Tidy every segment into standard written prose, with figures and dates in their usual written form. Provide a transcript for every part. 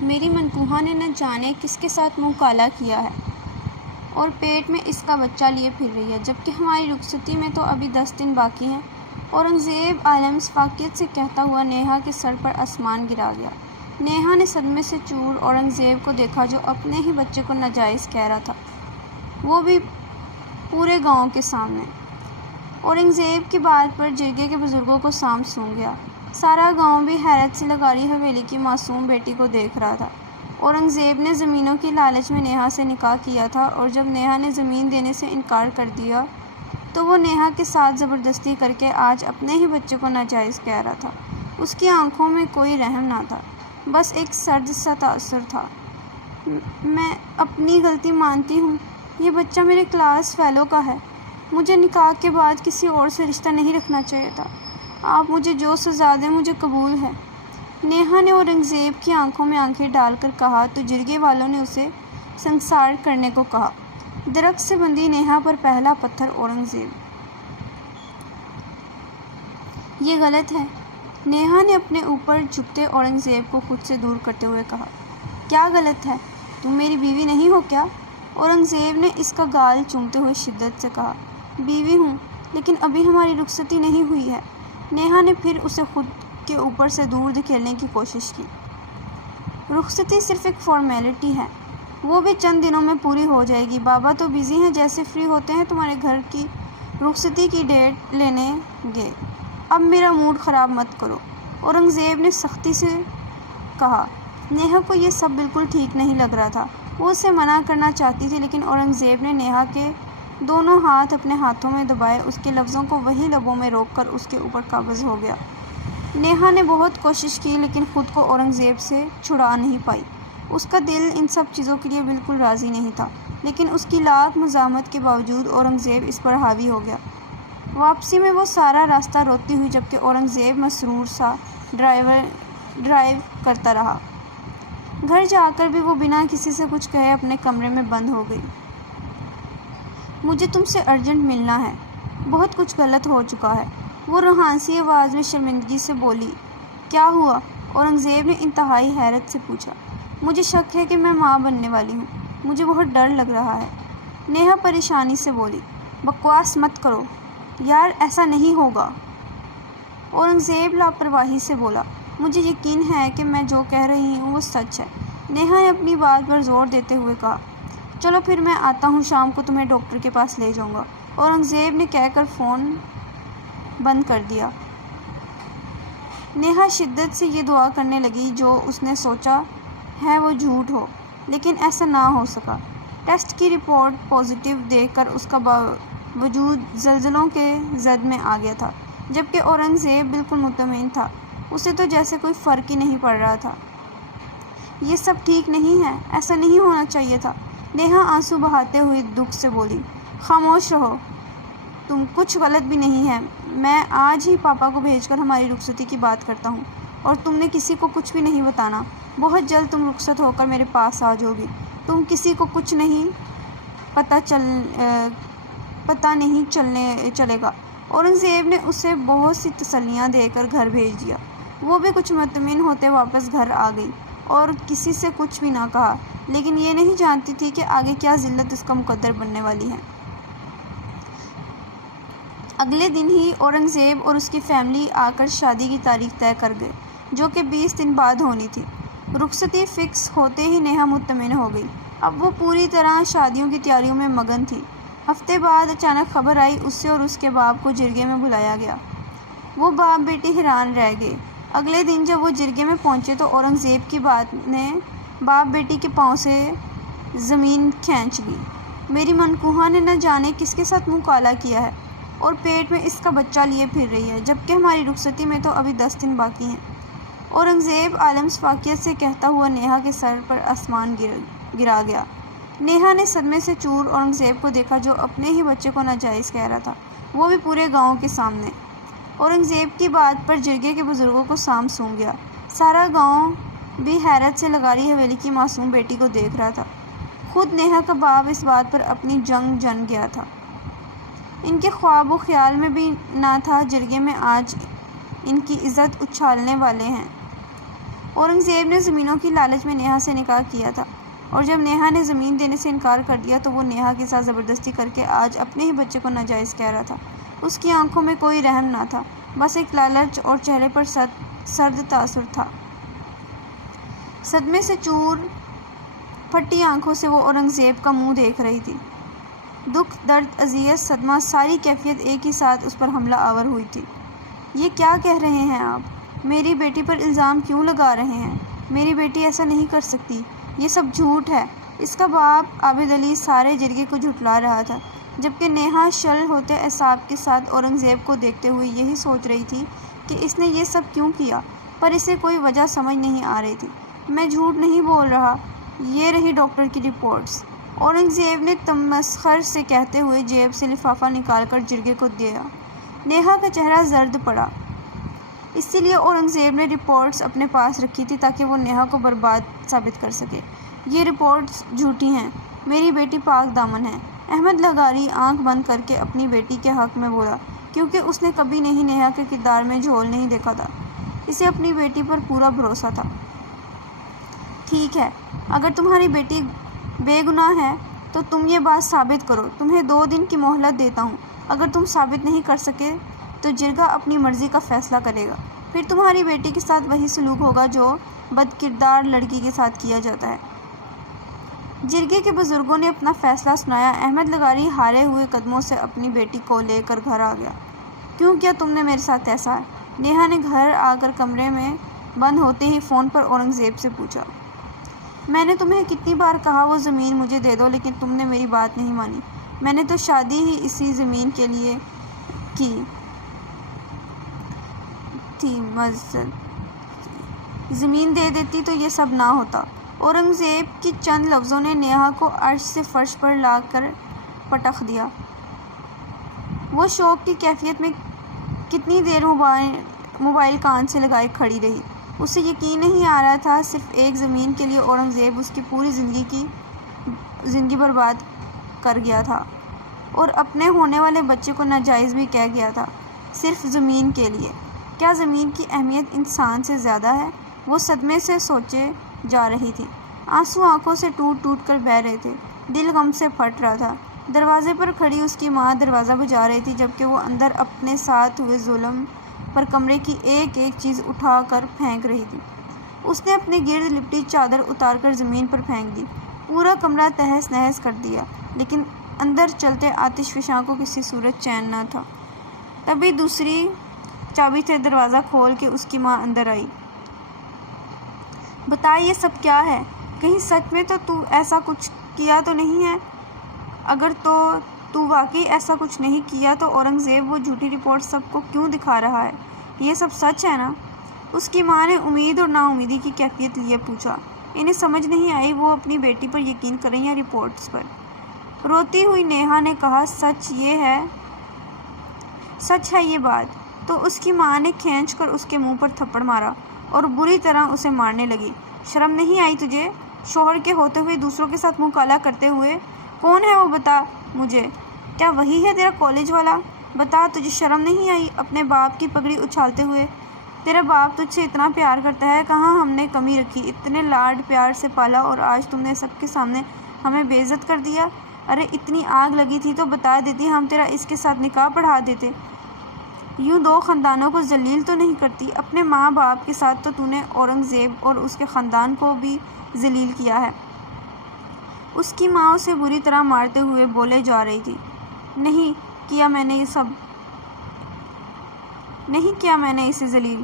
میری منکوہا نے نہ جانے کس کے ساتھ منہ کالا کیا ہے اور پیٹ میں اس کا بچہ لیے پھر رہی ہے، جبکہ ہماری رخصتی میں تو ابھی 10 دن باقی ہیں۔ اورنگزیب عالم فاقیت سے کہتا ہوا نیہا کے سر پر آسمان گرا گیا۔ نیہا نے صدمے سے چور اورنگزیب کو دیکھا جو اپنے ہی بچے کو ناجائز کہہ رہا تھا، وہ بھی پورے گاؤں کے سامنے۔ اورنگزیب کی بات پر جرگے کے بزرگوں کو سانپ سونگھ گیا۔ سارا گاؤں بھی حیرت سے لغاری حویلی کی معصوم بیٹی کو دیکھ رہا تھا۔ اورنگزیب نے زمینوں کی لالچ میں نیہا سے نکاح کیا تھا، اور جب نیہا نے زمین دینے سے انکار کر دیا تو وہ نیہا کے ساتھ زبردستی کر کے آج اپنے ہی بچے کو ناجائز کہہ رہا تھا۔ اس کی آنکھوں میں کوئی رحم نہ تھا، بس ایک سرد سا تاثر تھا۔ میں اپنی غلطی مانتی ہوں، یہ بچہ میرے کلاس فیلو کا ہے، مجھے نکاح کے بعد کسی اور سے رشتہ نہیں رکھنا چاہیے تھا، آپ مجھے جو سزا دیں مجھے قبول ہے۔ نیہا نے اورنگزیب کی آنکھوں میں آنکھیں ڈال کر کہا تو جرگے والوں نے اسے سنسار کرنے کو کہا۔ درخت سے بندھی نیہا پر پہلا پتھر اورنگزیب۔ یہ غلط ہے، نیہا نے اپنے اوپر جھکتے اورنگزیب کو خود سے دور کرتے ہوئے کہا۔ کیا غلط ہے؟ تم میری بیوی نہیں ہو کیا؟ اورنگزیب نے اس کا گال چومتے ہوئے شدت سے کہا۔ بیوی ہوں، لیکن ابھی ہماری رخصتی نہیں ہوئی ہے۔ نیہا نے پھر اسے خود کے اوپر سے دور دھکیلنے کی کوشش کی۔ رخصتی صرف ایک فارمیلٹی ہے، وہ بھی چند دنوں میں پوری ہو جائے گی۔ بابا تو بزی ہیں، جیسے فری ہوتے ہیں تمہارے گھر کی رخصتی کی ڈیٹ لینے گے۔ اب میرا موڈ خراب مت کرو، اورنگزیب نے سختی سے کہا۔ نیہا کو یہ سب بالکل ٹھیک نہیں لگ رہا تھا، وہ اسے منع کرنا چاہتی تھی، لیکن اورنگزیب نے نیہا کے دونوں ہاتھ اپنے ہاتھوں میں دبائے، اس کے لفظوں کو وہی لبوں میں روک کر اس کے اوپر قابض ہو گیا۔ نیہا نے بہت کوشش کی لیکن خود کو اورنگزیب سے چھڑا نہیں پائی۔ اس کا دل ان سب چیزوں کے لیے بالکل راضی نہیں تھا، لیکن اس کی لاکھ مزاحمت کے باوجود اورنگزیب اس پر حاوی ہو گیا۔ واپسی میں وہ سارا راستہ روتی ہوئی، جبکہ اورنگزیب مسرور سا ڈرائیو کرتا رہا۔ گھر جا کر بھی وہ بنا کسی سے کچھ کہے اپنے کمرے میں بند ہو گئی۔ مجھے تم سے ارجنٹ ملنا ہے، بہت کچھ غلط ہو چکا ہے، وہ روحانسی آواز میں شرمندگی سے بولی۔ کیا ہوا؟ اورنگزیب نے انتہائی حیرت سے پوچھا۔ مجھے شک ہے کہ میں ماں بننے والی ہوں، مجھے بہت ڈر لگ رہا ہے، نیہا پریشانی سے بولی۔ بکواس مت کرو یار، ایسا نہیں ہوگا، اورنگزیب لاپرواہی سے بولا۔ مجھے یقین ہے کہ میں جو کہہ رہی ہوں وہ سچ ہے، نیہا نے اپنی بات پر زور دیتے ہوئے کہا۔ چلو پھر میں آتا ہوں، شام کو تمہیں ڈاکٹر کے پاس لے جاؤں گا، اورنگزیب نے کہہ کر فون بند کر دیا۔ نیہا شدت سے یہ دعا کرنے لگی جو اس نے سوچا ہے وہ جھوٹ ہو، لیکن ایسا نہ ہو سکا۔ ٹیسٹ کی رپورٹ پازیٹیو دیکھ کر اس کا وجود زلزلوں کے زد میں آ گیا تھا، جبکہ اورنگزیب بالکل مطمئن تھا، اسے تو جیسے کوئی فرق ہی نہیں پڑ رہا تھا۔ یہ سب ٹھیک نہیں ہے، ایسا نہیں ہونا چاہیے تھا، نیہا آنسو بہاتے ہوئے دکھ سے بولی۔ خاموش رہو، تم کچھ غلط بھی نہیں ہے، میں آج ہی پاپا کو بھیج کر ہماری رخصتی کی بات کرتا ہوں، اور تم نے کسی کو کچھ بھی نہیں بتانا، بہت جلد تم رخصت ہو کر میرے پاس آ جاؤ گی، تم کسی کو کچھ نہیں پتہ نہیں چلے گا۔ اورنگزیب نے اسے بہت سی تسلیاں دے کر گھر بھیج دیا۔ وہ بھی کچھ مطمئن ہوتے واپس گھر آ گئی اور کسی سے کچھ بھی نہ کہا، لیکن یہ نہیں جانتی تھی کہ آگے کیا ذلت اس کا مقدر بننے والی ہے۔ اگلے دن ہی اورنگزیب اور اس کی فیملی آ کر شادی کی تاریخ طے کر گئے، جو کہ 20 دن بعد ہونی تھی۔ رخصتی فکس ہوتے ہی نیہا مطمئن ہو گئی، اب وہ پوری طرح شادیوں کی تیاریوں میں مگن تھی۔ ہفتے بعد اچانک خبر آئی، اسے اور اس کے باپ کو جرگے میں بلایا گیا۔ وہ باپ بیٹی حیران رہ گئے۔ اگلے دن جب وہ جرگے میں پہنچے تو اورنگزیب کی بات نے باپ بیٹی کے پاؤں سے زمین کھینچ لی۔ میری منکوہا نے نہ جانے کس کے ساتھ منہ کالا کیا ہے اور پیٹ میں اس کا بچہ لیے پھر رہی ہے، جبکہ ہماری رخصتی میں تو ابھی 10 دن باقی ہیں۔ اورنگزیب عالم فاقیت سے کہتا ہوا نیہا کے سر پر آسمان گرا گیا۔ نیہا نے صدمے سے چور اورنگزیب کو دیکھا جو اپنے ہی بچے کو ناجائز کہہ رہا تھا، وہ بھی پورے گاؤں کے سامنے۔ اورنگزیب کی بات پر جرگے کے بزرگوں کو سانپ سونگھ گیا۔ سارا گاؤں بھی حیرت سے لغاری حویلی کی معصوم بیٹی کو دیکھ رہا تھا۔ خود نیہا کا باپ اس بات پر اپنی جنگ جن گیا تھا۔ ان کے خواب و خیال میں بھی نہ تھا جرگے میں آج ان کی عزت اچھالنے والے ہیں۔ اورنگزیب نے زمینوں کی لالچ میں نیہا سے نکاح کیا تھا، اور جب نیہا نے زمین دینے سے انکار کر دیا تو وہ نیہا کے ساتھ زبردستی کر کے آج اپنے ہی بچے کو ناجائز کہہ رہا تھا۔ اس کی آنکھوں میں کوئی رحم نہ تھا، بس ایک لالچ، اور چہرے پر سرد تاثر تھا۔ صدمے سے چور پھٹی آنکھوں سے وہ اورنگزیب کا منہ دیکھ رہی تھی۔ دکھ، درد، اذیت، صدمہ، ساری کیفیت ایک ہی ساتھ اس پر حملہ آور ہوئی تھی۔ یہ کیا کہہ رہے ہیں آپ؟ میری بیٹی پر الزام کیوں لگا رہے ہیں؟ میری بیٹی ایسا نہیں کر سکتی، یہ سب جھوٹ ہے۔ اس کا باپ عابد علی سارے جرگے کو جھٹلا رہا تھا، جبکہ نیہا شل ہوتے اعصاب کے ساتھ اورنگزیب کو دیکھتے ہوئے یہی سوچ رہی تھی کہ اس نے یہ سب کیوں کیا، پر اسے کوئی وجہ سمجھ نہیں آ رہی تھی۔ میں جھوٹ نہیں بول رہا، یہ رہی ڈاکٹر کی رپورٹس، اورنگزیب نے تمسخر سے کہتے ہوئے جیب سے لفافہ نکال کر جرگے کو دیا۔ نیہا کا چہرہ زرد پڑا، اسی لیے اورنگزیب نے رپورٹس اپنے پاس رکھی تھی تاکہ وہ نیہا کو برباد ثابت کر سکے۔ یہ رپورٹس جھوٹی ہیں، میری بیٹی پاک دامن ہے۔ احمد لغاری آنکھ بند کر کے اپنی بیٹی کے حق میں بولا، کیونکہ اس نے کبھی نہیں نیہا کے کردار میں جھول نہیں دیکھا تھا۔ اسے اپنی بیٹی پر پورا بھروسہ تھا۔ ٹھیک ہے، اگر تمہاری بیٹی بے گناہ ہے تو تم یہ بات ثابت کرو۔ تمہیں 2 دن کی مہلت دیتا ہوں۔ اگر تم ثابت نہیں کر سکے تو جرگہ اپنی مرضی کا فیصلہ کرے گا۔ پھر تمہاری بیٹی کے ساتھ وہی سلوک ہوگا جو بدکردار لڑکی کے ساتھ کیا جاتا ہے۔ جرگے کے بزرگوں نے اپنا فیصلہ سنایا۔ احمد لغاری ہارے ہوئے قدموں سے اپنی بیٹی کو لے کر گھر آ گیا۔ کیوں کیا تم نے میرے ساتھ ایسا ہے؟ نیہا نے گھر آ کر کمرے میں بند ہوتے ہی فون پر اورنگزیب سے پوچھا۔ میں نے تمہیں کتنی بار کہا وہ زمین مجھے دے دو، لیکن تم نے میری بات نہیں مانی۔ میں نے تو شادی ہی اسی زمین کے لیے کی تھی، زمین دے دیتی تو یہ سب نہ ہوتا۔ اورنگزیب کی چند لفظوں نے نیہا کو عرش سے فرش پر لا کر پٹخ دیا۔ وہ شوق کی کیفیت میں کتنی دیر موبائل کان سے لگائے کھڑی رہی۔ اسے یقین نہیں آ رہا تھا، صرف ایک زمین کے لیے اورنگزیب اس کی پوری زندگی برباد کر گیا تھا، اور اپنے ہونے والے بچے کو ناجائز بھی کہہ گیا تھا، صرف زمین کے لیے۔ کیا زمین کی اہمیت انسان سے زیادہ ہے؟ وہ صدمے سے سوچے جا رہی تھی۔ آنسو آنکھوں سے ٹوٹ ٹوٹ کر بہہ رہے تھے، دل غم سے پھٹ رہا تھا۔ دروازے پر کھڑی اس کی ماں دروازہ بجا رہی تھی، جبکہ وہ اندر اپنے ساتھ ہوئے ظلم پر کمرے کی ایک ایک چیز اٹھا کر پھینک رہی تھی۔ اس نے اپنے گرد لپٹی چادر اتار کر زمین پر پھینک دی، پورا کمرہ تہس نہس کر دیا، لیکن اندر چلتے آتش فشاں کو کسی صورت چین نہ تھا۔ تبھی دوسری چابی سے دروازہ کھول کے اس کی ماں اندر آئی۔ بتا، یہ سب کیا ہے؟ کہیں سچ میں تو ایسا کچھ کیا تو نہیں ہے؟ اگر تو واقعی ایسا کچھ نہیں کیا تو اورنگزیب وہ جھوٹی رپورٹ سب کو کیوں دکھا رہا ہے؟ یہ سب سچ ہے نا؟ اس کی ماں نے امید اور نا امیدی کی کیفیت لیے پوچھا۔ انہیں سمجھ نہیں آئی وہ اپنی بیٹی پر یقین کریں یا رپورٹس پر۔ روتی ہوئی نیہا نے کہا، سچ ہے یہ بات۔ تو اس کی ماں نے کھینچ کر اس کے منہ پر تھپڑ مارا اور بری طرح اسے مارنے لگی۔ شرم نہیں آئی تجھے؟ شوہر کے ہوتے ہوئے دوسروں کے ساتھ منہ کالا کرتے ہوئے؟ کون ہے وہ، بتا مجھے۔ کیا وہی ہے تیرا کالج والا؟ بتا، تجھے شرم نہیں آئی اپنے باپ کی پگڑی اچھالتے ہوئے؟ تیرا باپ تجھ سے اتنا پیار کرتا ہے، کہاں ہم نے کمی رکھی؟ اتنے لاڈ پیار سے پالا اور آج تم نے سب کے سامنے ہمیں بے عزت کر دیا۔ ارے اتنی آگ لگی تھی تو بتا دیتی، ہم تیرا اس کے ساتھ نکاح پڑھا دیتے۔ یوں 2 خاندانوں کو ذلیل تو نہیں کرتی؟ اپنے ماں باپ کے ساتھ تو نے اورنگزیب اور اس کے خاندان کو بھی ذلیل کیا ہے۔ اس کی ماں اسے بری طرح مارتے ہوئے بولے جا رہی تھی، نہیں کیا میں نے اسے ذلیل،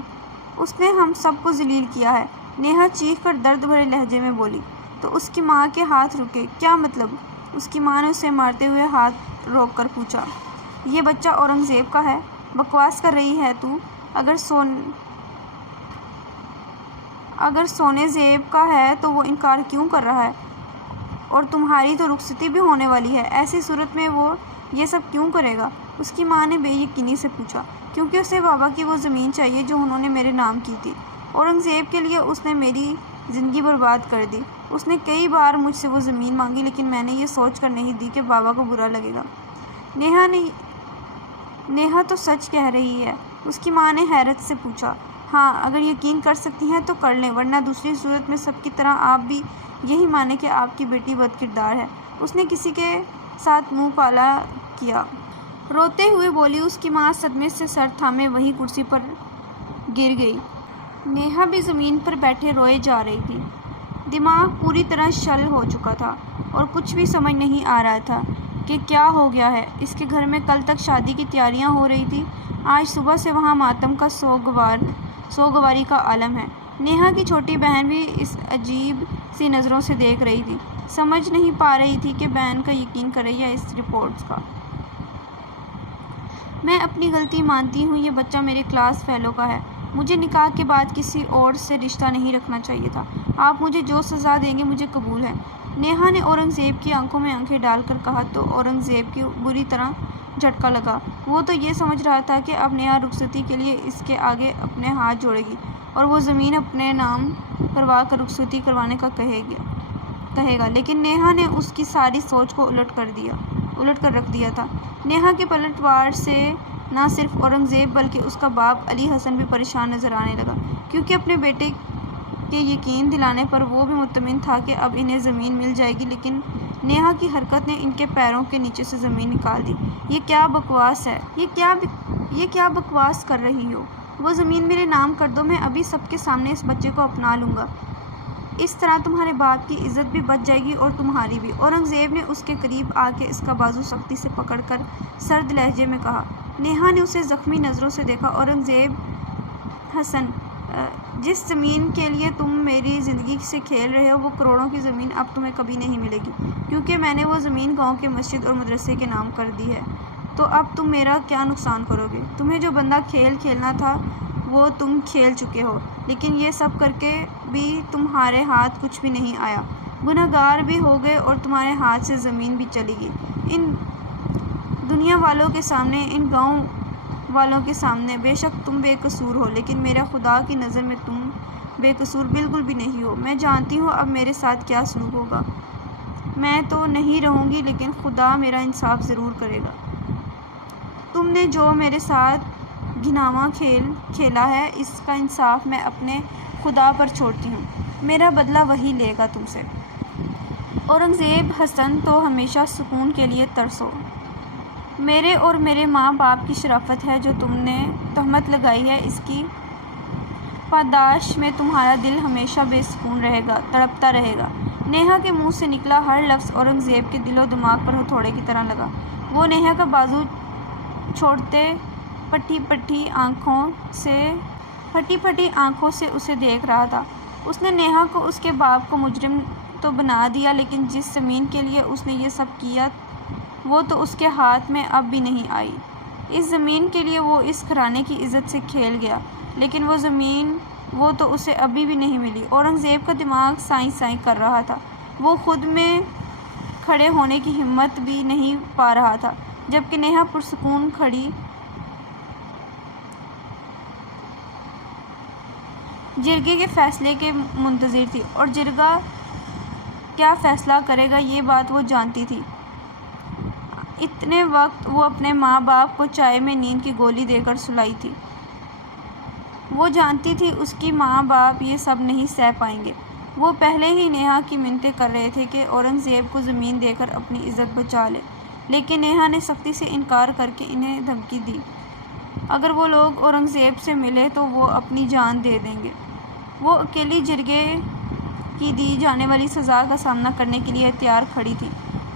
اس نے ہم سب کو ذلیل کیا ہے۔ نیہا چیخ کر درد بھرے لہجے میں بولی۔ تو اس کی ماں کے ہاتھ رکے، کیا مطلب؟ اس کی ماں نے اسے مارتے ہوئے ہاتھ روک کر پوچھا۔ یہ بچہ اورنگزیب کا ہے؟ بکواس کر رہی ہے تو؟ اگر سونے زیب کا ہے تو وہ انکار کیوں کر رہا ہے؟ اور تمہاری تو رخصتی بھی ہونے والی ہے، ایسی صورت میں وہ یہ سب کیوں کرے گا؟ اس کی ماں نے بے یقینی سے پوچھا۔ کیونکہ اسے بابا کی وہ زمین چاہیے جو انہوں نے میرے نام کی تھی۔ اورنگزیب کے لیے اس نے میری زندگی برباد کر دی۔ اس نے کئی بار مجھ سے وہ زمین مانگی، لیکن میں نے یہ سوچ کر نہیں دی کہ بابا کو برا لگے گا۔ نیہا تو سچ کہہ رہی ہے، اس کی ماں نے حیرت سے پوچھا۔ ہاں، اگر یقین کر سکتی ہیں تو کر لیں، ورنہ دوسری صورت میں سب کی طرح آپ بھی یہی مانیں کہ آپ کی بیٹی بد کردار ہے۔ اس نے کسی کے ساتھ منہ کالا کیا۔ روتے ہوئے بولی۔ اس کی ماں صدمے سے سر تھامے وہیں کرسی پر گر گئی۔ نیہا بھی زمین پر بیٹھے روئے جا رہی تھی۔ دماغ پوری طرح شل ہو چکا تھا اور کچھ بھی سمجھ نہیں آ رہا تھا کہ کیا ہو گیا ہے۔ اس کے گھر میں کل تک شادی کی تیاریاں ہو رہی تھیں، آج صبح سے وہاں ماتم کا سوگواری کا عالم ہے۔ نیہا کی چھوٹی بہن بھی اس عجیب سی نظروں سے دیکھ رہی تھی، سمجھ نہیں پا رہی تھی کہ بہن کا یقین کرے یا اس رپورٹس کا۔ میں اپنی غلطی مانتی ہوں، یہ بچہ میرے کلاس فیلو کا ہے، مجھے نکاح کے بعد کسی اور سے رشتہ نہیں رکھنا چاہیے تھا۔ آپ مجھے جو سزا دیں گے مجھے قبول ہے، نیہا نے اورنگزیب کی آنکھوں میں آنکھیں ڈال کر کہا۔ تو اورنگزیب کو بری طرح جھٹکا لگا۔ وہ تو یہ سمجھ رہا تھا کہ اب نیہا رخصتی کے لیے اس کے آگے اپنے ہاتھ جوڑے گی اور وہ زمین اپنے نام کروا کر رخصتی کروانے کا کہے گا، لیکن نیہا نے اس کی ساری سوچ کو الٹ کر رکھ دیا تھا۔ نیہا کے پلٹ وار سے نہ صرف اورنگزیب بلکہ اس کا باپ علی حسن بھی پریشان نظر آنے لگا، کیونکہ اپنے بیٹے کے یقین دلانے پر وہ بھی مطمئن تھا کہ اب انہیں زمین مل جائے گی، لیکن نیہا کی حرکت نے ان کے پیروں کے نیچے سے زمین نکال دی۔ یہ کیا بکواس ہے؟ یہ کیا بکواس کر رہی ہو؟ وہ زمین میرے نام کر دو، میں ابھی سب کے سامنے اس بچے کو اپنا لوں گا، اس طرح تمہارے باپ کی عزت بھی بچ جائے گی اور تمہاری بھی۔ اورنگزیب نے اس کے قریب آ کے اس کا بازو سختی سے پکڑ کر سرد لہجے میں کہا۔ نیہا نے اسے زخمی نظروں سے دیکھا۔ اورنگزیب حسن، جس زمین کے لیے تم میری زندگی سے کھیل رہے ہو وہ کروڑوں کی زمین اب تمہیں کبھی نہیں ملے گی، کیونکہ میں نے وہ زمین گاؤں کے مسجد اور مدرسے کے نام کر دی ہے۔ تو اب تم میرا کیا نقصان کرو گے؟ تمہیں جو بندہ کھیل کھیلنا تھا وہ تم کھیل چکے ہو، لیکن یہ سب کر کے بھی تمہارے ہاتھ کچھ بھی نہیں آیا، گنہگار بھی ہو گئے اور تمہارے ہاتھ سے زمین بھی چلی گئی۔ ان دنیا والوں کے سامنے، ان گاؤں والوں کے سامنے بے شک تم بے قصور ہو، لیکن میرا خدا کی نظر میں تم بے قصور بالکل بھی نہیں ہو۔ میں جانتی ہوں اب میرے ساتھ کیا سلوک ہوگا، میں تو نہیں رہوں گی، لیکن خدا میرا انصاف ضرور کرے گا۔ تم نے جو میرے ساتھ گھناواں کھیل کھیلا ہے اس کا انصاف میں اپنے خدا پر چھوڑتی ہوں، میرا بدلہ وہی لے گا تم سے۔ اورنگزیب حسن، تو ہمیشہ سکون کے لیے ترسو، میرے اور میرے ماں باپ کی شرافت ہے جو تم نے تہمت لگائی ہے، اس کی پاداش میں تمہارا دل ہمیشہ بے سکون رہے گا، تڑپتا رہے گا۔ نیہا کے منہ سے نکلا ہر لفظ اورنگزیب کے دل و دماغ پر ہتھوڑے کی طرح لگا۔ وہ نیہا کا بازو چھوڑتے پھٹی پھٹی آنکھوں سے اسے دیکھ رہا تھا۔ اس نے نیہا کو اس کے باپ کو مجرم تو بنا دیا، لیکن جس زمین کے لیے اس نے یہ سب کیا وہ تو اس کے ہاتھ میں اب بھی نہیں آئی۔ اس زمین کے لیے وہ اس گھرانے کی عزت سے کھیل گیا، لیکن وہ زمین وہ تو اسے ابھی بھی نہیں ملی۔ اورنگزیب کا دماغ سائیں سائیں کر رہا تھا، وہ خود میں کھڑے ہونے کی ہمت بھی نہیں پا رہا تھا، جبکہ نیہا پرسکون کھڑی جرگے کے فیصلے کے منتظر تھی، اور جرگہ کیا فیصلہ کرے گا یہ بات وہ جانتی تھی۔ اتنے وقت وہ اپنے ماں باپ کو چائے میں نیند کی گولی دے کر سلائی تھی۔ وہ جانتی تھی اس کی ماں باپ یہ سب نہیں سہ پائیں گے۔ وہ پہلے ہی نیہا کی منتیں کر رہے تھے کہ اورنگزیب کو زمین دے کر اپنی عزت بچا لے، لیکن نیہا نے سختی سے انکار کر کے انہیں دھمکی دی، اگر وہ لوگ اورنگزیب سے ملے تو وہ اپنی جان دے دیں گے۔ وہ اکیلی جرگے کی دی جانے والی سزا کا سامنا کرنے کے لیے تیار کھڑی تھی۔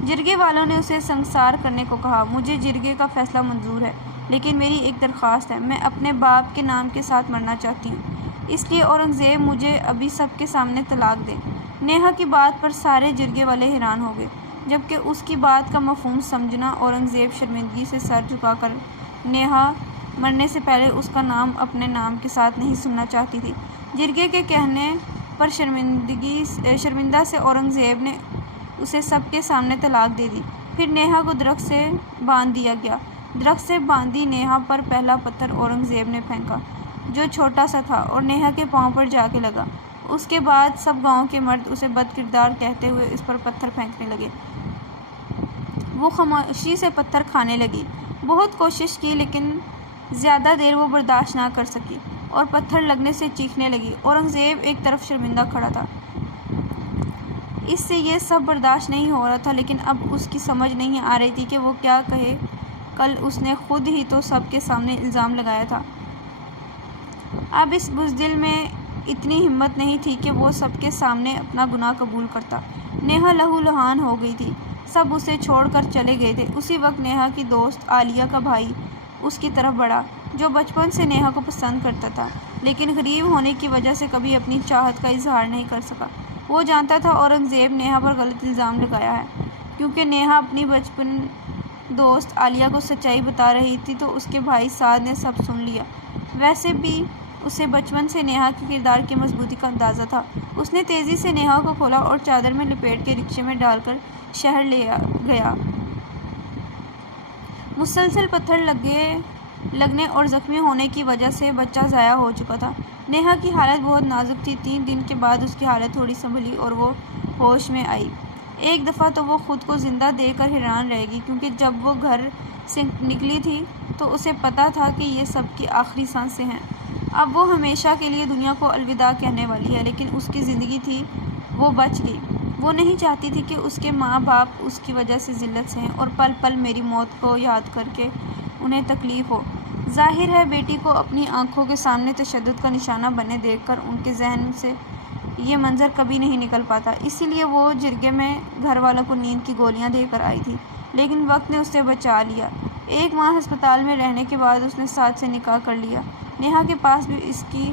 جرگے والوں نے اسے سنگسار کرنے کو کہا۔ مجھے جرگے کا فیصلہ منظور ہے، لیکن میری ایک درخواست ہے، میں اپنے باپ کے نام کے ساتھ مرنا چاہتی ہوں، اس لیے اورنگزیب مجھے ابھی سب کے سامنے طلاق دے۔ نیہا کی بات پر سارے جرگے والے حیران ہو گئے، جبکہ اس کی بات کا مفہوم سمجھنا۔ اورنگزیب شرمندگی سے سر جھکا کر نیہا مرنے سے پہلے اس کا نام اپنے نام کے ساتھ نہیں سننا چاہتی تھی۔ جرگے کے کہنے پر شرمندہ سے اورنگزیب نے اسے سب کے سامنے طلاق دے دی۔ پھر نیہا کو درخت سے باندھ دیا گیا۔ درخت سے باندھی نیہا پر پہلا پتھر اورنگزیب نے پھینکا، جو چھوٹا سا تھا اور نیہا کے پاؤں پر جا کے لگا۔ اس کے بعد سب گاؤں کے مرد اسے بد کردار کہتے ہوئے اس پر پتھر پھینکنے لگے۔ وہ خاموشی سے پتھر کھانے لگی، بہت کوشش کی لیکن زیادہ دیر وہ برداشت نہ کر سکی۔ اور پتھر لگنے سے چیخنے لگی۔ اورنگزیب ایک طرف شرمندہ کھڑا تھا۔ اس سے یہ سب برداشت نہیں ہو رہا تھا، لیکن اب اس کی سمجھ نہیں آ رہی تھی کہ وہ کیا کہے۔ کل اس نے خود ہی تو سب کے سامنے الزام لگایا تھا۔ اب اس بزدل میں اتنی ہمت نہیں تھی کہ وہ سب کے سامنے اپنا گناہ قبول کرتا۔ نیہا لہو لہان ہو گئی تھی۔ سب اسے چھوڑ کر چلے گئے تھے۔ اسی وقت نیہا کی دوست عالیہ کا بھائی اس کی طرف بڑھا، جو بچپن سے نیہا کو پسند کرتا تھا، لیکن غریب ہونے کی وجہ سے کبھی اپنی چاہت کا اظہار نہیں کر سکا۔ وہ جانتا تھا اورنگزیب نیہا پر غلط الزام لگایا ہے۔ کیونکہ نیہا اپنی بچپن دوست عالیہ کو سچائی بتا رہی تھی تو اس کے بھائی سعد نے سب سن لیا۔ ویسے بھی اسے بچپن سے نیہا کے کردار کی مضبوطی کا اندازہ تھا۔ اس نے تیزی سے نیہا کو کھولا اور چادر میں لپیٹ کے رکشے میں ڈال کر شہر لے گیا۔ مسلسل پتھر لگنے اور زخمی ہونے کی وجہ سے بچہ ضائع ہو چکا تھا۔ نیہا کی حالت بہت نازک تھی۔ 3 دن کے بعد اس کی حالت تھوڑی سنبھلی اور وہ ہوش میں آئی۔ ایک دفعہ تو وہ خود کو زندہ دیکھ کر حیران رہ گئی، کیونکہ جب وہ گھر سے نکلی تھی تو اسے پتا تھا کہ یہ سب کی آخری سانسیں ہیں۔ اب وہ ہمیشہ کے لیے دنیا کو الوداع کہنے والی ہے، لیکن اس کی زندگی تھی، وہ بچ گئی۔ وہ نہیں چاہتی تھی کہ اس کے ماں باپ اس کی وجہ سے ذلت سہیں اور پل پل میری موت کو یاد کر کے انہیں تکلیف ہو۔ ظاہر ہے بیٹی کو اپنی آنکھوں کے سامنے تشدد کا نشانہ بنے دیکھ کر ان کے ذہن سے یہ منظر کبھی نہیں نکل پاتا۔ اسی لیے وہ جرگے میں گھر والوں کو نیند کی گولیاں دے کر آئی تھی، لیکن وقت نے اسے بچا لیا۔ 1 ماہ ہسپتال میں رہنے کے بعد اس نے سعد سے نکاح کر لیا۔ نیہا کے پاس بھی اس کی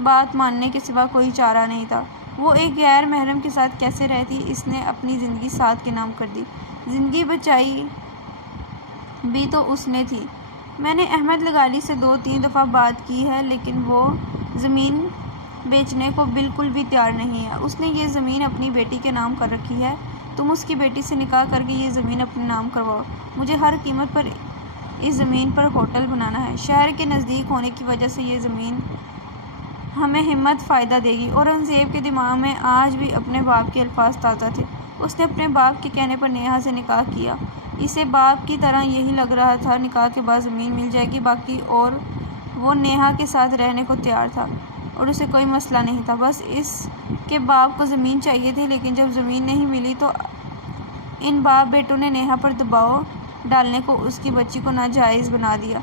بات ماننے کے سوا کوئی چارہ نہیں تھا۔ وہ ایک غیر محرم کے ساتھ کیسے رہتی؟ اس نے اپنی زندگی سعد کے نام کر دی۔ زندگی بچائی بھی تو اس نے تھی۔ میں نے احمد لغاری سے 2-3 دفعہ بات کی ہے، لیکن وہ زمین بیچنے کو بالکل بھی تیار نہیں ہے۔ اس نے یہ زمین اپنی بیٹی کے نام کر رکھی ہے۔ تم اس کی بیٹی سے نکاح کر کے یہ زمین اپنے نام کرواؤ۔ مجھے ہر قیمت پر اس زمین پر ہوٹل بنانا ہے۔ شہر کے نزدیک ہونے کی وجہ سے یہ زمین ہمیں ہمت فائدہ دے گی۔ اورنگزیب کے دماغ میں آج بھی اپنے باپ کے الفاظ تازہ تھے۔ اس نے اپنے باپ کے کہنے پر نیہا سے نکاح کیا۔ اسے باپ کی طرح یہی لگ رہا تھا نکاح کے بعد زمین مل جائے گی باقی، اور وہ نیہا کے ساتھ رہنے کو تیار تھا اور اسے کوئی مسئلہ نہیں تھا۔ بس اس کے باپ کو زمین چاہیے تھی، لیکن جب زمین نہیں ملی تو ان باپ بیٹوں نے نیہا پر دباؤ ڈالنے کو اس کی بچی کو ناجائز بنا دیا۔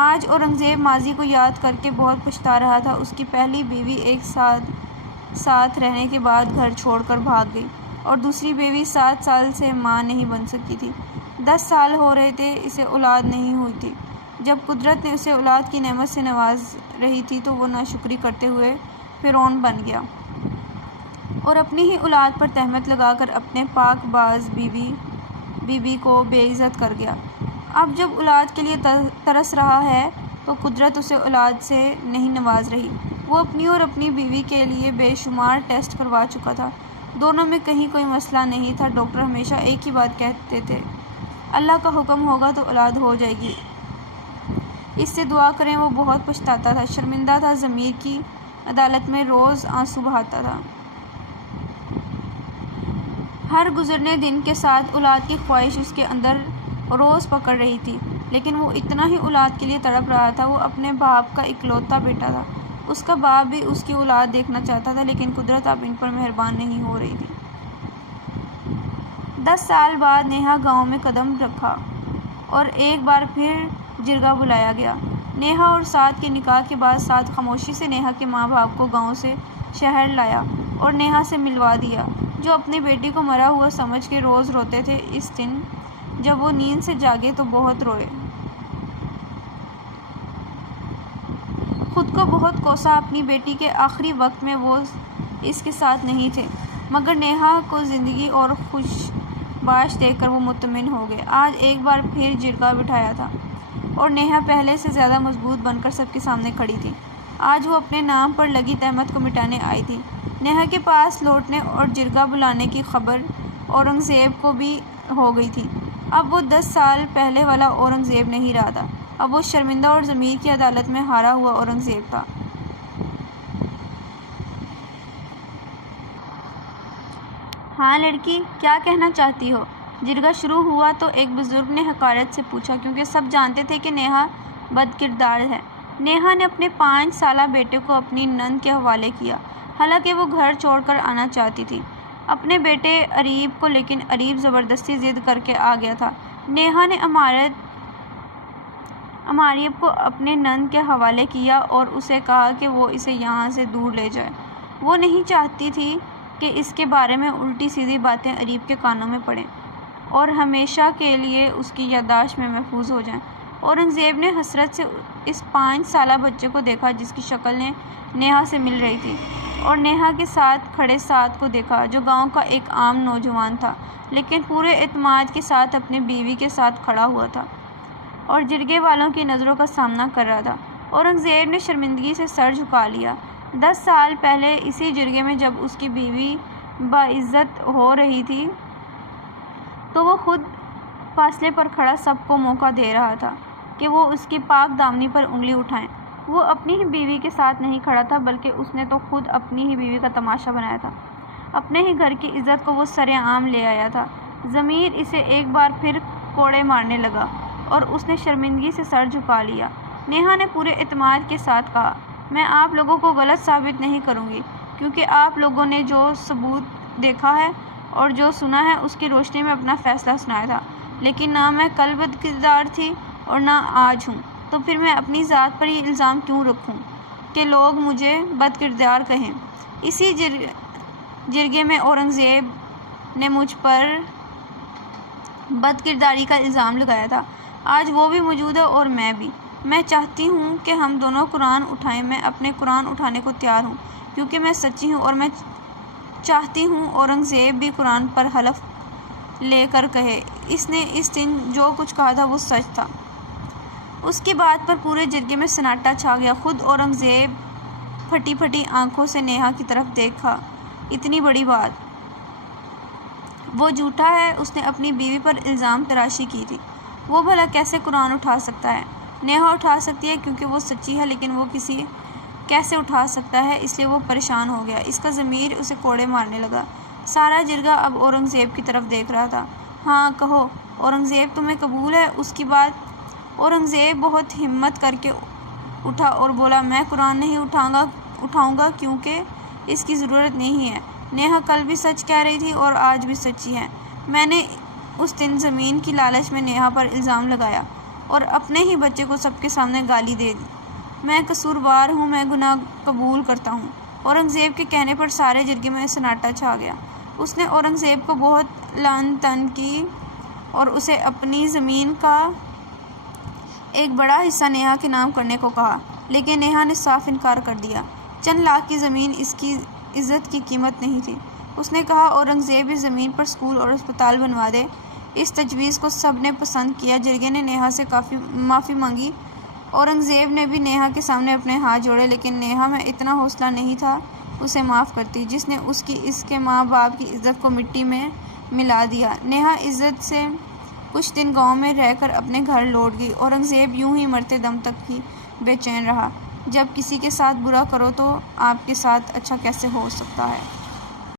آج اورنگزیب ماضی کو یاد کر کے بہت پچھتا رہا تھا۔ اس کی پہلی بیوی ایک ساتھ رہنے کے بعد گھر چھوڑ کر بھاگ گئی اور دوسری بیوی 7 سال سے ماں نہیں بن سکی تھی۔ 10 سال ہو رہے تھے اسے اولاد نہیں ہوئی تھی۔ جب قدرت نے اسے اولاد کی نعمت سے نواز رہی تھی تو وہ ناشکری کرتے ہوئے فرعون بن گیا اور اپنی ہی اولاد پر تہمت لگا کر اپنے پاک باز بیوی کو بے عزت کر گیا۔ اب جب اولاد کے لیے ترس رہا ہے تو قدرت اسے اولاد سے نہیں نواز رہی۔ وہ اپنی اور اپنی بیوی کے لیے بے شمار ٹیسٹ کروا چکا تھا، دونوں میں کہیں کوئی مسئلہ نہیں تھا۔ ڈاکٹر ہمیشہ ایک ہی بات کہتے تھے، اللہ کا حکم ہوگا تو اولاد ہو جائے گی، اس سے دعا کریں۔ وہ بہت پچھتاتا تھا، شرمندہ تھا، ضمیر کی عدالت میں روز آنسو بہاتا تھا۔ ہر گزرنے دن کے ساتھ اولاد کی خواہش اس کے اندر روز پکڑ رہی تھی، لیکن وہ اتنا ہی اولاد کے لیے تڑپ رہا تھا۔ وہ اپنے باپ کا اکلوتا بیٹا تھا، اس کا باپ بھی اس کی اولاد دیکھنا چاہتا تھا، لیکن قدرت اب ان پر مہربان نہیں ہو رہی تھی۔ 10 سال بعد نیہا گاؤں میں قدم رکھا اور ایک بار پھر جرگہ بلایا گیا۔ نیہا اور سعد کے نکاح کے بعد سعد خاموشی سے نیہا کے ماں باپ کو گاؤں سے شہر لایا اور نیہا سے ملوا دیا، جو اپنی بیٹی کو مرا ہوا سمجھ کے روز روتے تھے۔ اس دن جب وہ نیند سے جاگے تو بہت روئے، خود کو بہت کوسا۔ اپنی بیٹی کے آخری وقت میں وہ اس کے ساتھ نہیں تھے، مگر نیہا کو زندگی اور خوش باش دیکھ کر وہ مطمئن ہو گئے۔ آج ایک بار پھر جرگہ بٹھایا تھا اور نیہا پہلے سے زیادہ مضبوط بن کر سب کے سامنے کھڑی تھی۔ آج وہ اپنے نام پر لگی تہمت کو مٹانے آئی تھی۔ نیہا کے پاس لوٹنے اور جرگہ بلانے کی خبر اورنگزیب کو بھی ہو گئی تھی۔ اب وہ 10 سال پہلے والا اورنگزیب نہیں رہا تھا، اب وہ شرمندہ اور ضمیر کی عدالت میں ہارا ہوا اورنگزیب تھا۔ ہاں لڑکی، کیا کہنا چاہتی ہو؟ جرگہ شروع ہوا تو ایک بزرگ نے حقارت سے پوچھا، کیونکہ سب جانتے تھے کہ نیہا بد کردار ہے۔ نیہا نے اپنے 5 سالہ بیٹے کو اپنی نند کے حوالے کیا، حالانکہ وہ گھر چھوڑ کر آنا چاہتی تھی اپنے بیٹے اریب کو، لیکن اریب زبردستی ضد کر کے آ گیا تھا۔ نیہا نے اماریب کو اپنے نند کے حوالے کیا اور اسے کہا کہ وہ اسے یہاں سے دور لے جائے۔ وہ نہیں چاہتی تھی کہ اس کے بارے میں الٹی سیدھی باتیں اریب کے کانوں میں پڑیں اور ہمیشہ کے لیے اس کی یادداشت میں محفوظ ہو جائیں۔ اورنگزیب نے حسرت سے اس 5 سالہ بچے کو دیکھا جس کی شکل نیہا سے مل رہی تھی، اور نیہا کے ساتھ کھڑے سعد کو دیکھا جو گاؤں کا ایک عام نوجوان تھا، لیکن پورے اعتماد کے ساتھ اپنی بیوی کے ساتھ کھڑا ہوا تھا اور جرگے والوں کی نظروں کا سامنا کر رہا تھا۔ اورنگزیب نے شرمندگی سے سر جھکا لیا۔ 10 سال پہلے اسی جرگے میں جب اس کی بیوی باعزت ہو رہی تھی تو وہ خود فاصلے پر کھڑا سب کو موقع دے رہا تھا کہ وہ اس کی پاک دامنی پر انگلی اٹھائیں۔ وہ اپنی ہی بیوی کے ساتھ نہیں کھڑا تھا بلکہ اس نے تو خود اپنی ہی بیوی کا تماشا بنایا تھا۔ اپنے ہی گھر کی عزت کو وہ سر عام لے آیا تھا۔ ضمیر اسے ایک بار پھر کوڑے مارنے لگا اور اس نے شرمندگی سے سر جھکا لیا۔ نیہا نے پورے اعتماد کے ساتھ کہا، میں آپ لوگوں کو غلط ثابت نہیں کروں گی، کیونکہ آپ لوگوں نے جو ثبوت دیکھا ہے اور جو سنا ہے اس کی روشنی میں اپنا فیصلہ سنایا تھا، لیکن نہ میں کل بد کردار تھی اور نہ آج ہوں، تو پھر میں اپنی ذات پر یہ الزام کیوں رکھوں کہ لوگ مجھے بد کردار کہیں۔ اسی جرگے میں اورنگزیب نے مجھ پر بد کرداری کا الزام لگایا تھا، آج وہ بھی موجود ہے اور میں بھی۔ میں چاہتی ہوں کہ ہم دونوں قرآن اٹھائیں۔ میں اپنے قرآن اٹھانے کو تیار ہوں کیونکہ میں سچی ہوں، اور میں چاہتی ہوں اورنگزیب بھی قرآن پر حلف لے کر کہے اس نے اس دن جو کچھ کہا تھا وہ سچ تھا۔ اس کی بات پر پورے جرگے میں سناٹا چھا گیا۔ خود اورنگزیب پھٹی پھٹی آنکھوں سے نیہا کی طرف دیکھا۔ اتنی بڑی بات! وہ جھوٹا ہے، اس نے اپنی بیوی پر الزام تراشی کی تھی۔ وہ بھلا کیسے قرآن اٹھا سکتا ہے؟ نیہا اٹھا سکتی ہے کیونکہ وہ سچی ہے، لیکن وہ کیسے اٹھا سکتا ہے؟ اس لیے وہ پریشان ہو گیا۔ اس کا ضمیر اسے کوڑے مارنے لگا۔ سارا جرگہ اب اورنگزیب کی طرف دیکھ رہا تھا۔ ہاں کہو اورنگزیب، تمہیں قبول ہے اس کی بات؟ اورنگزیب بہت ہمت کر کے اٹھا اور بولا، میں قرآن نہیں اٹھاؤں گا کیونکہ اس کی ضرورت نہیں ہے۔ نیہا کل بھی سچ کہہ رہی تھی اور آج بھی سچی ہے۔ میں نے اس دن زمین کی لالچ میں نیہا پر الزام لگایا اور اپنے ہی بچے کو سب کے سامنے گالی دے دی۔ میں قصوروار ہوں، میں گناہ قبول کرتا ہوں۔ اورنگزیب کے کہنے پر سارے جرگے میں سناٹا چھا گیا۔ اس نے اورنگزیب کو بہت لعن طعن کی اور اسے اپنی زمین کا ایک بڑا حصہ نیہا کے نام کرنے کو کہا، لیکن نیہا نے صاف انکار کر دیا۔ چند لاکھ کی زمین اس کی عزت کی قیمت نہیں تھی۔ اس نے کہا، اورنگزیب اس زمین پر اسکول اور اسپتال بنوا دے۔ اس تجویز کو سب نے پسند کیا۔ جرگے نے نیہا سے کافی معافی مانگی۔ اورنگزیب نے بھی نیہا کے سامنے اپنے ہاتھ جوڑے، لیکن نیہا میں اتنا حوصلہ نہیں تھا اسے معاف کرتی جس نے اس کے ماں باپ کی عزت کو مٹی میں ملا دیا۔ نیہا عزت سے کچھ دن گاؤں میں رہ کر اپنے گھر لوٹ گئی۔ اورنگزیب یوں ہی مرتے دم تک ہی بے چین رہا۔ جب کسی کے ساتھ برا کرو تو آپ کے ساتھ اچھا کیسے ہو سکتا ہے؟